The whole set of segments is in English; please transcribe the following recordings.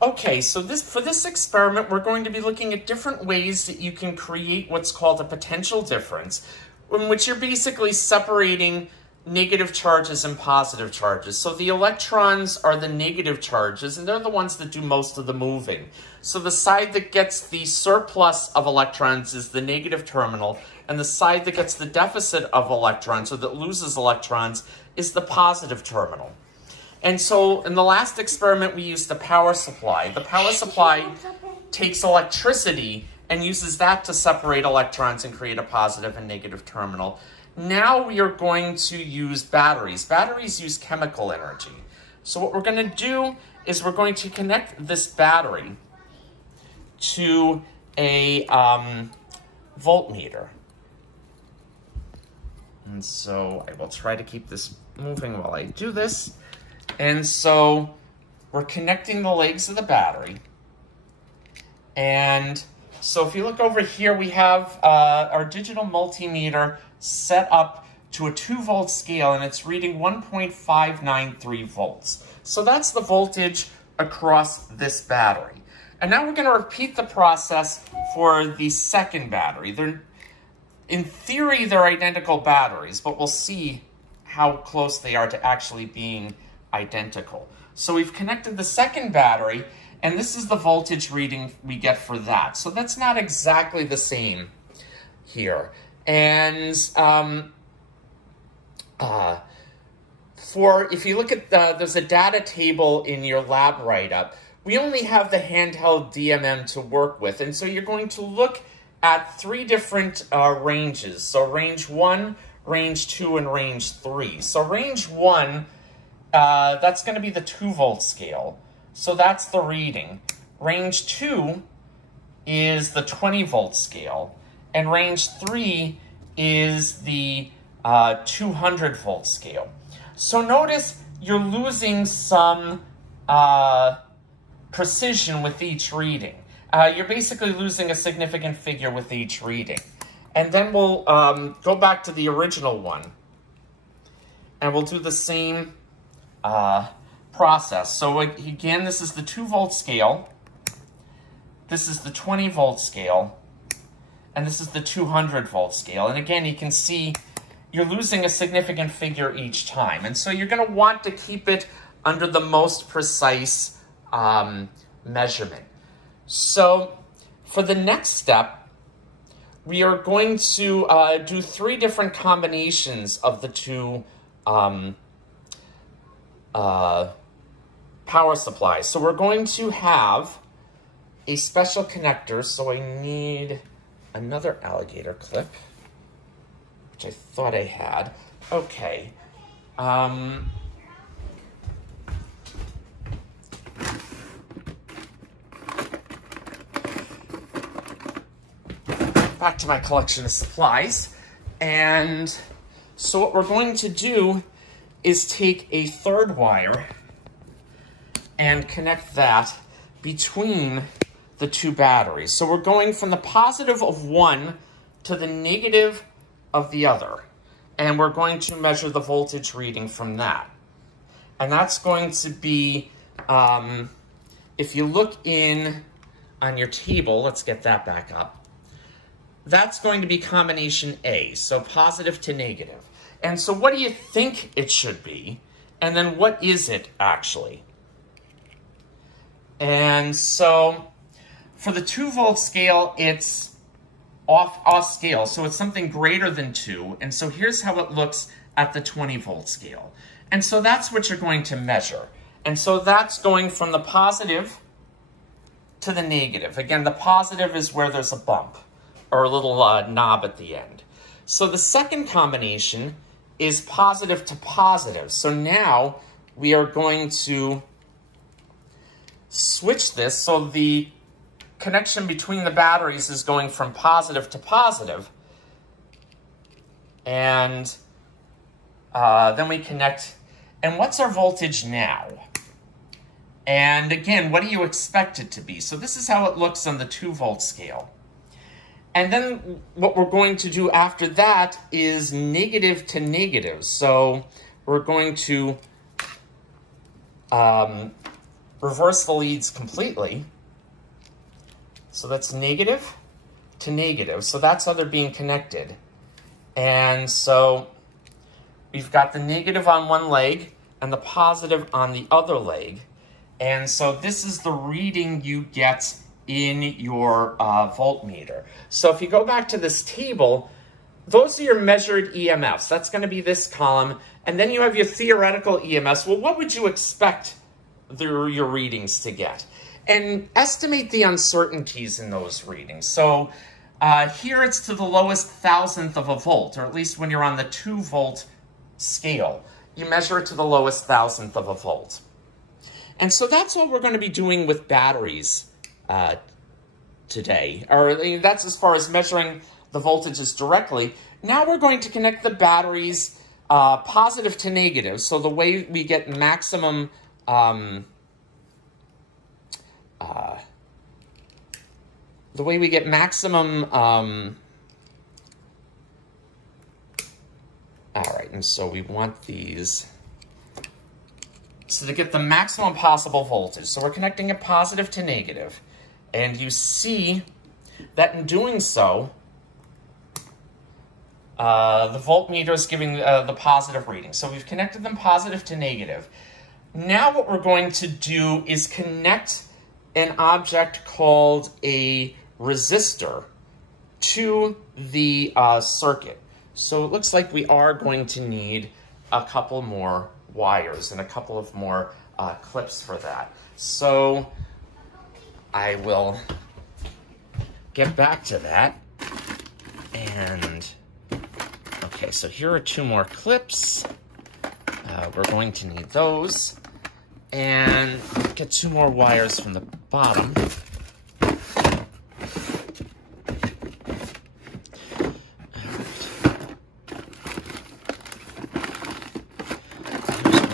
Okay, so for this experiment, we're going to be looking at different ways that you can create what's called a potential difference, in which you're basically separating negative charges and positive charges. So the electrons are the negative charges, and they're the ones that do most of the moving. So the side that gets the surplus of electrons is the negative terminal, and the side that gets the deficit of electrons, or that loses electrons, is the positive terminal. And so in the last experiment, we used the power supply. The power supply takes electricity and uses that to separate electrons and create a positive and negative terminal. Now we are going to use batteries. Batteries use chemical energy. So what we're going to do is we're going to connect this battery to a voltmeter. And so I will try to keep this moving while I do this. And so we're connecting the legs of the battery. And so if you look over here, we have our digital multimeter set up to a 2-volt scale, and it's reading 1.593 volts. So that's the voltage across this battery. And now we're going to repeat the process for the second battery. In theory, they're identical batteries, but we'll see how close they are to actually being identical. So we've connected the second battery, and this is the voltage reading we get for that. So that's not exactly the same here. And if you look at there's a data table in your lab write-up, we only have the handheld DMM to work with. And so you're going to look at 3 different ranges. So range 1, range 2, and range 3. So range 1, that's going to be the 2-volt scale. So that's the reading. Range 2 is the 20-volt scale. And range 3 is the 200-volt scale. So notice you're losing some precision with each reading. You're basically losing a significant figure with each reading. And then we'll go back to the original one. And we'll do the same process. So again, this is the 2-volt scale. This is the 20-volt scale. And this is the 200-volt scale. And again, you can see you're losing a significant figure each time. And so you're going to want to keep it under the most precise measurement. So for the next step, we are going to do 3 different combinations of the 2 power supplies. So we're going to have a special connector. So I need another alligator clip, which I thought I had. Okay. Back to my collection of supplies. And so what we're going to do is take a 3rd wire and connect that between the 2 batteries. So we're going from the positive of one to the negative of the other. And we're going to measure the voltage reading from that. And that's going to be, if you look on your table, let's get that back up. That's going to be combination A, so positive to negative. And so what do you think it should be? And then what is it actually? And so for the 2-volt scale, it's off scale, so it's something greater than 2. And so here's how it looks at the 20-volt scale. And so that's what you're going to measure. And so that's going from the positive to the negative. Again, the positive is where there's a bump or a little knob at the end. So the second combination is positive to positive. So now we are going to switch this so the connection between the batteries is going from positive to positive. And then we connect. And what's our voltage now? And again, what do you expect it to be? So this is how it looks on the 2-volt scale. And then what we're going to do after that is negative to negative. So we're going to reverse the leads completely. So that's negative to negative. So that's how they're being connected. And so we've got the negative on one leg and the positive on the other leg. And so this is the reading you get in your voltmeter. So if you go back to this table, those are your measured EMFs. That's going to be this column. And then you have your theoretical EMFs. Well, what would you expect your readings to get? And estimate the uncertainties in those readings. So here it's to the lowest thousandth of a volt, or at least when you're on the 2-volt scale, you measure it to the lowest thousandth of a volt. And so that's what we're going to be doing with batteries today. Or that's as far as measuring the voltages directly. Now we're going to connect the batteries positive to negative. So the way we get maximum all right, and so we want these. So to get the maximum possible voltage. So we're connecting it positive to negative. And you see that in doing so, the voltmeter is giving the positive reading. So we've connected them positive to negative. Now what we're going to do is connect an object called a resistor to the circuit. So it looks like we are going to need a couple more wires and a couple of more clips for that. So I will get back to that. And okay, so here are 2 more clips. We're going to need those. And get 2 more wires from the bottom. There's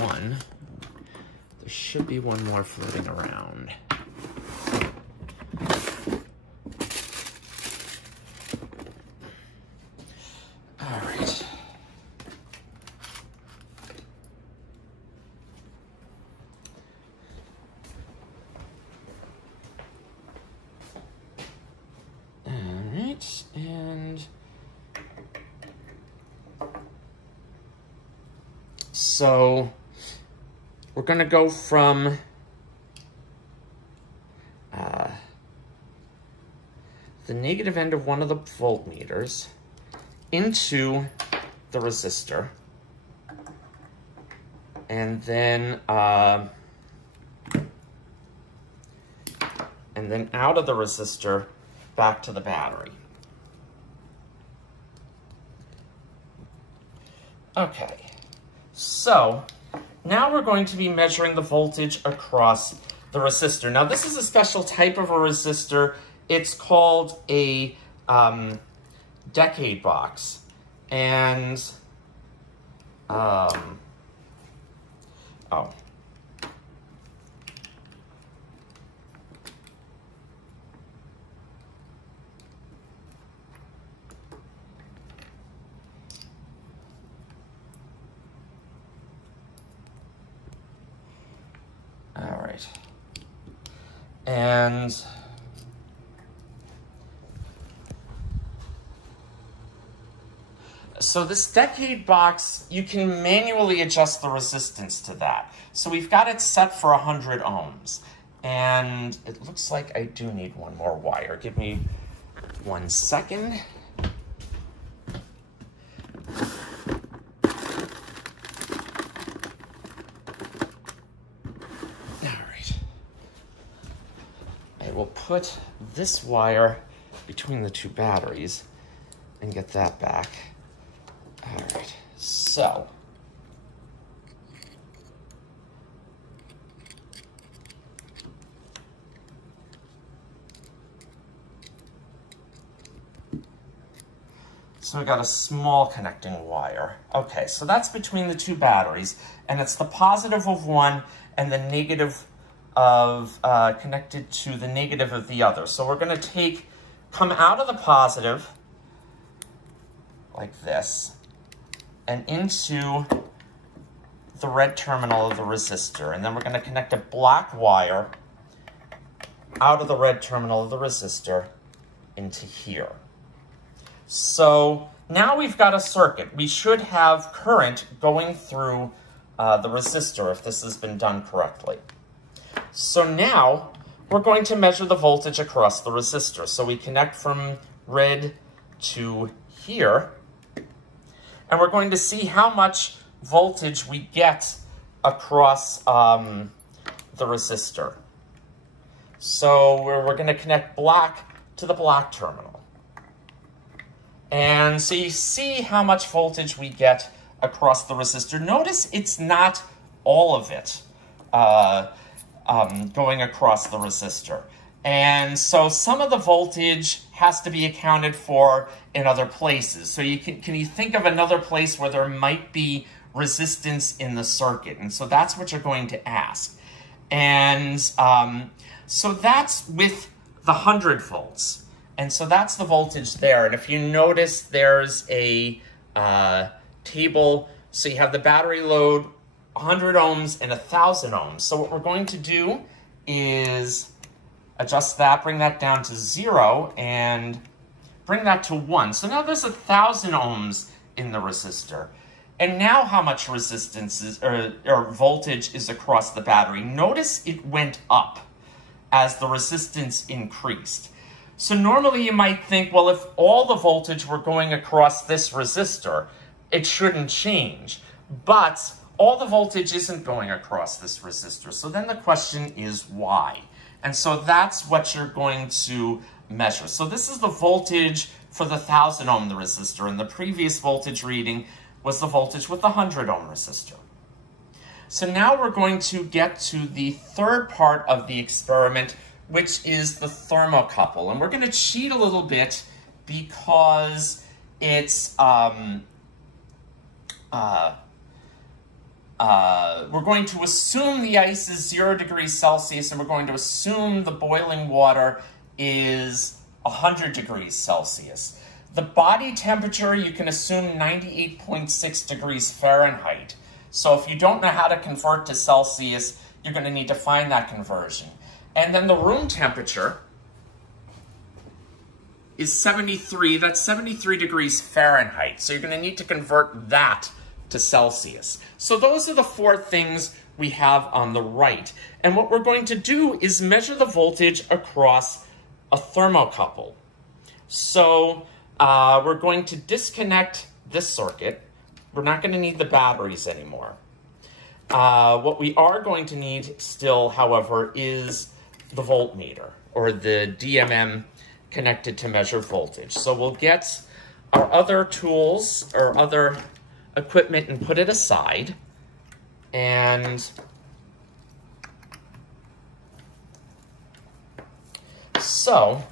one. There should be one more floating around. And so we're going to go from the negative end of one of the voltmeters into the resistor, and then out of the resistor back to the battery. Okay, so now we're going to be measuring the voltage across the resistor. Now this is a special type of a resistor. It's called a decade box. And, all right. And so this decade box, you can manually adjust the resistance to that. So we've got it set for 100 ohms. And it looks like I do need one more wire. Give me 1 second. We'll put this wire between the 2 batteries and get that back. All right, so we got a small connecting wire. Okay, so that's between the 2 batteries, and it's the positive of one and the negative of connected to the negative of the other. So we're going to come out of the positive like this and into the red terminal of the resistor. And then we're going to connect a black wire out of the red terminal of the resistor into here. So now we've got a circuit. We should have current going through the resistor if this has been done correctly. So now we're going to measure the voltage across the resistor. So we connect from red to here, and we're going to see how much voltage we get across the resistor. So we're going to connect black to the black terminal. And so you see how much voltage we get across the resistor. Notice it's not all of it going across the resistor. And so some of the voltage has to be accounted for in other places. So can you think of another place where there might be resistance in the circuit? And so that's what you're going to ask. And so that's with the 100 volts. And so that's the voltage there. And if you notice, there's a table. So you have the battery load, 100 ohms and 1,000 ohms. So what we're going to do is adjust that, bring that down to 0, and bring that to 1. So now there's 1,000 ohms in the resistor. And now how much resistance is, or voltage is across the battery? Notice it went up as the resistance increased. So normally you might think, well, if all the voltage were going across this resistor, it shouldn't change. But all the voltage isn't going across this resistor. So then the question is why? And so that's what you're going to measure. So this is the voltage for the 1,000 ohm resistor, and the previous voltage reading was the voltage with the 100 ohm resistor. So now we're going to get to the third part of the experiment, which is the thermocouple. And we're going to cheat a little bit because it's we're going to assume the ice is 0 degrees Celsius, and we're going to assume the boiling water is 100 degrees Celsius. The body temperature, you can assume 98.6 degrees Fahrenheit. So if you don't know how to convert to Celsius, you're going to need to find that conversion. And then the room temperature is 73. That's 73 degrees Fahrenheit. So you're going to need to convert that to Celsius. So those are the four things we have on the right. And what we're going to do is measure the voltage across a thermocouple. So we're going to disconnect this circuit. We're not going to need the batteries anymore. What we are going to need still, however, is the voltmeter, or the DMM connected to measure voltage. So we'll get our other tools or other equipment and put it aside. And so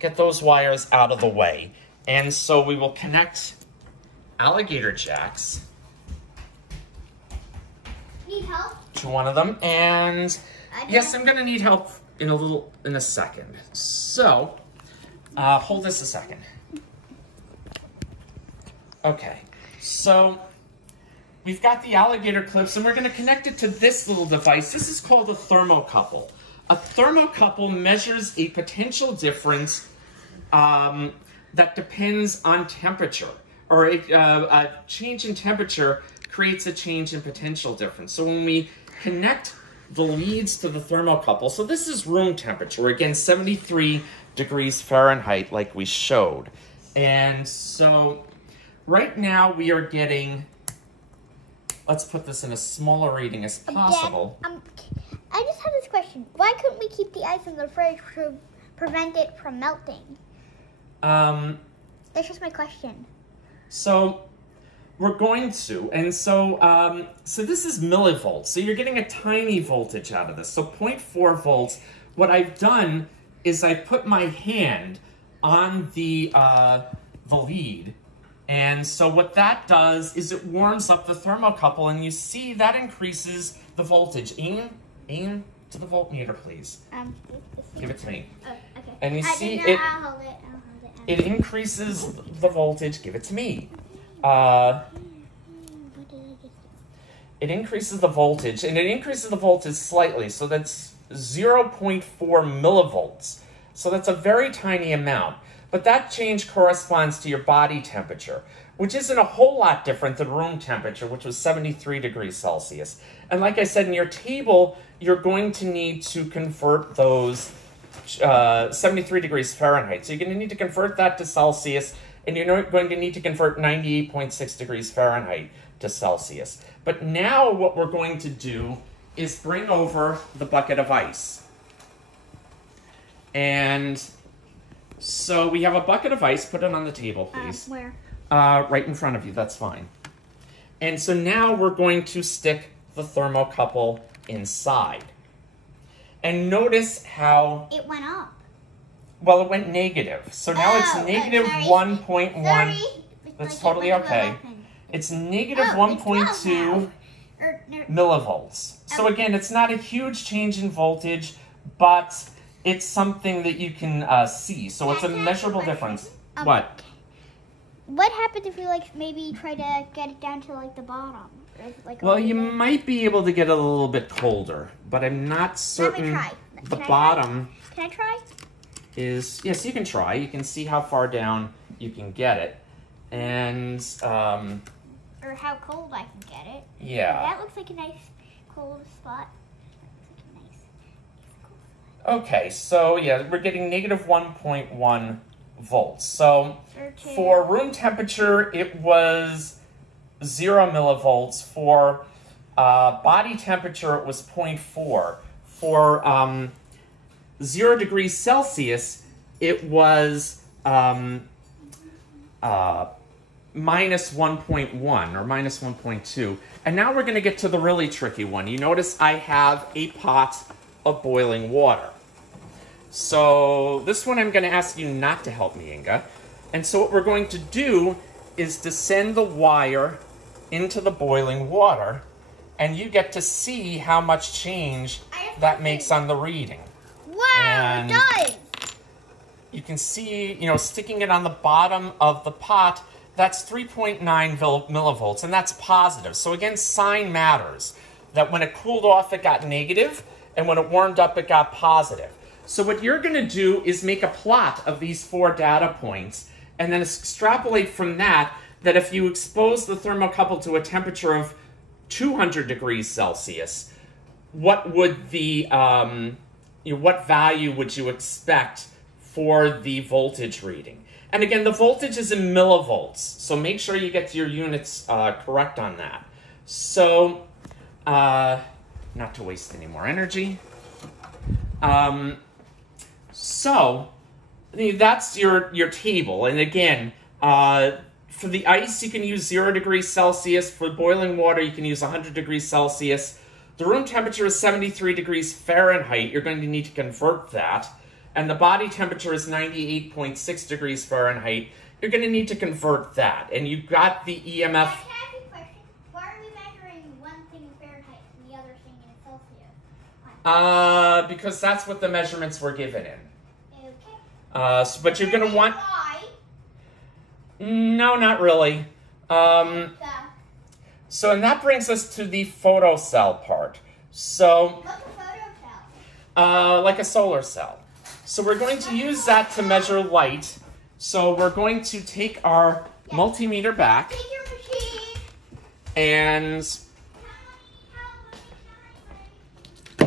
get those wires out of the way. And so we will connect alligator jacks. Need help? To one of them. And yes, I'm going to need help in a second. So hold this a second. Okay. So we've got the alligator clips, and we're going to connect it to this little device. This is called a thermocouple. A thermocouple measures a potential difference that depends on temperature, or a change in temperature creates a change in potential difference. So when we connect the leads to the thermocouple, so this is room temperature, again, 73 degrees Fahrenheit, like we showed. And so right now we are getting, let's put this in a smaller reading as possible. Dad, I just have this question. Why couldn't we keep the ice in the fridge to prevent it from melting? That's just my question. So we're going to, and so so this is millivolts. So you're getting a tiny voltage out of this. So 0.4 volts. What I've done is I've put my hand on the lead. And so what that does is it warms up the thermocouple, and you see that increases the voltage. Aim to the voltmeter, please. Give it to me. Oh, okay. And you see I'll hold it. it increases the voltage. Give it to me. it increases the voltage, and it increases the voltage slightly, so that's 0.4 millivolts. So that's a very tiny amount. But that change corresponds to your body temperature, which isn't a whole lot different than room temperature, which was 73 degrees Celsius. And like I said, in your table, you're going to need to convert those 73 degrees Fahrenheit. So you're going to need to convert that to Celsius, and you're going to need to convert 98.6 degrees Fahrenheit to Celsius. But now what we're going to do is bring over the bucket of ice. And so we have a bucket of ice. Put it on the table, please. Where? Right in front of you. That's fine. And so now we're going to stick the thermocouple inside. And notice how... It went up. Well, it went negative. So now it's negative 1.1. That's totally okay. It's negative 1.2 millivolts. So again, it's not a huge change in voltage, but it's something that you can see. So it's a measurable difference. What? What happens if you maybe try to get it down to the bottom? Well, you might be able to get it a little bit colder, but I'm not certain. Let me try. The bottom. Can I try? Yes, you can try. You can see how far down you can get it, and or how cold I can get it. Yeah. That looks like a nice cold spot. Okay, so yeah, we're getting negative 1.1 volts. So for room temperature, it was 0 millivolts. For body temperature, it was 0.4. For 0 degrees Celsius, it was minus 1.1 or minus 1.2. And now we're going to get to the really tricky one. You notice I have a pot of boiling water. So this one I'm going to ask you not to help me, Inga. And so what we're going to do is to send the wire into the boiling water, and you get to see how much change that makes on the reading. Wow, and it does! You can see, sticking it on the bottom of the pot, that's 3.9 millivolts, and that's positive. So again, sign matters. That when it cooled off, it got negative, and when it warmed up, it got positive. So what you're going to do is make a plot of these 4 data points, and then extrapolate from that if you expose the thermocouple to a temperature of 200 degrees Celsius, what would the what value would you expect for the voltage reading? And again, the voltage is in millivolts, so make sure you get your units correct on that. So, not to waste any more energy. So, that's your table. And again, for the ice, you can use 0 degrees Celsius. For boiling water, you can use 100 degrees Celsius. The room temperature is 73 degrees Fahrenheit. You're going to need to convert that. And the body temperature is 98.6 degrees Fahrenheit. You're going to need to convert that. And you've got the EMF. Can I ask you a question? Why are we measuring one thing in Fahrenheit and the other thing in Celsius? Because that's what the measurements were given in. Okay. But you're going to want... No, not really. So, and that brings us to the photocell part. So, what's a photocell? Like a solar cell. So we're going to use that to measure light. So we're going to take our multimeter back. Take your machine. And...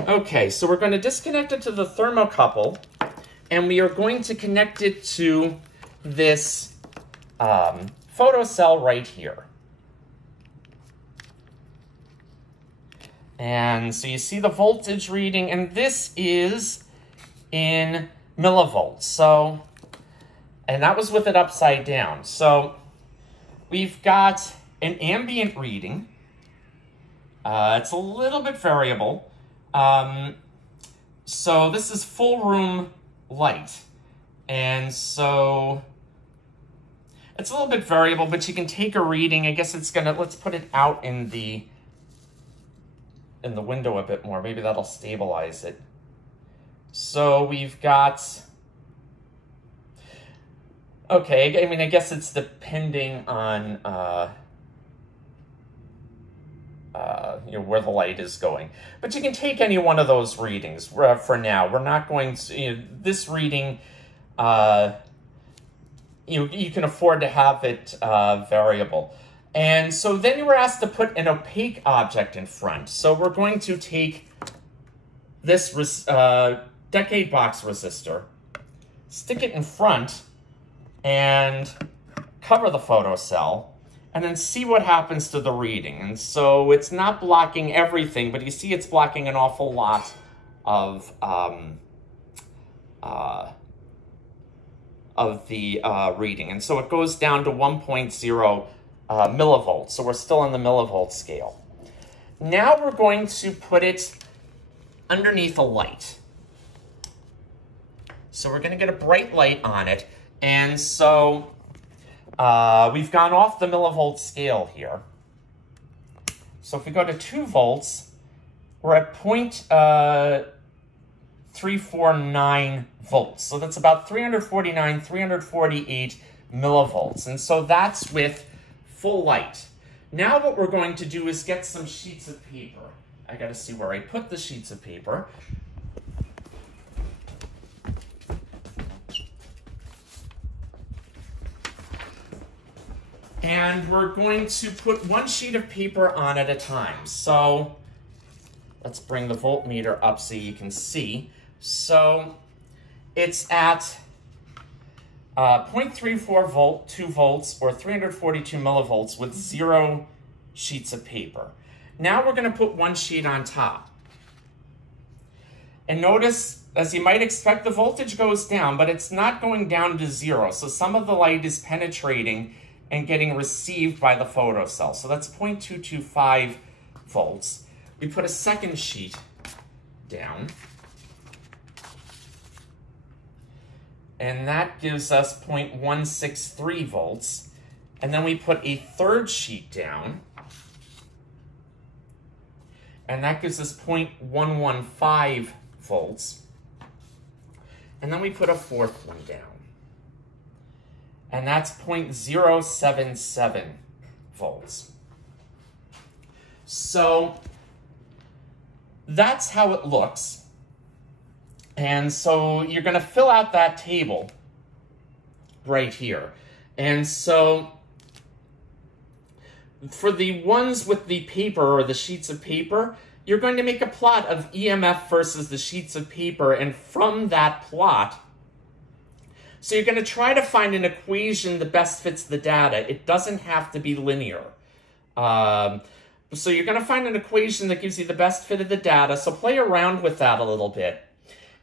Okay, so we're going to disconnect it to the thermocouple. And we are going to connect it to this photocell right here. And so you see the voltage reading, and this is in millivolts. So, and that was with it upside down. So we've got an ambient reading. It's a little bit variable. So this is full room light. And so it's a little bit variable, but you can take a reading. I guess it's gonna, let's put it out in the window a bit more. Maybe that'll stabilize it. So we've got, okay, I mean, I guess it's depending on, where the light is going. But you can take any one of those readings for now. We're not going to, this reading, you can afford to have it variable. And so then you were asked to put an opaque object in front. So we're going to take this decade box resistor, stick it in front, and cover the photocell, and then see what happens to the reading. And so it's not blocking everything, but you see it's blocking an awful lot of the reading. And so it goes down to 1.0 millivolts. So we're still on the millivolt scale. Now we're going to put it underneath a light. So we're going to get a bright light on it. And so we've gone off the millivolt scale here. So if we go to 2 volts, we're at 0.349 volts. So that's about 348 millivolts. And so that's with full light. Now what we're going to do is get some sheets of paper. I got to see where I put the sheets of paper. And we're going to put 1 sheet of paper on at a time. So let's bring the voltmeter up so you can see. So it's at 0.34 volt, 2 volts, or 342 millivolts with 0 sheets of paper. Now we're going to put 1 sheet on top. And notice, as you might expect, the voltage goes down, but it's not going down to 0. So some of the light is penetrating and getting received by the photocell. So that's 0.225 volts. We put a second sheet down. And that gives us 0.163 volts. And then we put a third sheet down. And that gives us 0.115 volts. And then we put a fourth one down. And that's 0.077 volts. So that's how it looks. And so you're going to fill out that table right here. And so for the ones with the paper or the sheets of paper, you're going to make a plot of EMF versus the sheets of paper. And from that plot, so you're going to try to find an equation that best fits the data. It doesn't have to be linear. So you're going to find an equation that gives you the best fit of the data. So play around with that a little bit.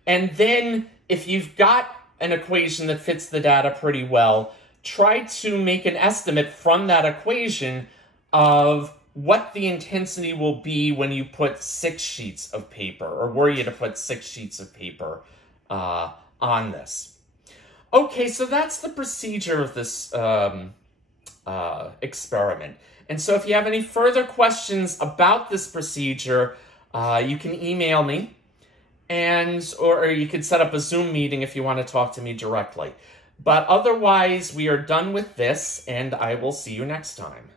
And then if you've got an equation that fits the data pretty well, try to make an estimate from that equation of what the intensity will be when you put 6 sheets of paper, or were you to put 6 sheets of paper on this. Okay, so that's the procedure of this experiment. And so if you have any further questions about this procedure, you can email me, or you can set up a Zoom meeting if you want to talk to me directly. But otherwise, we are done with this, and I will see you next time.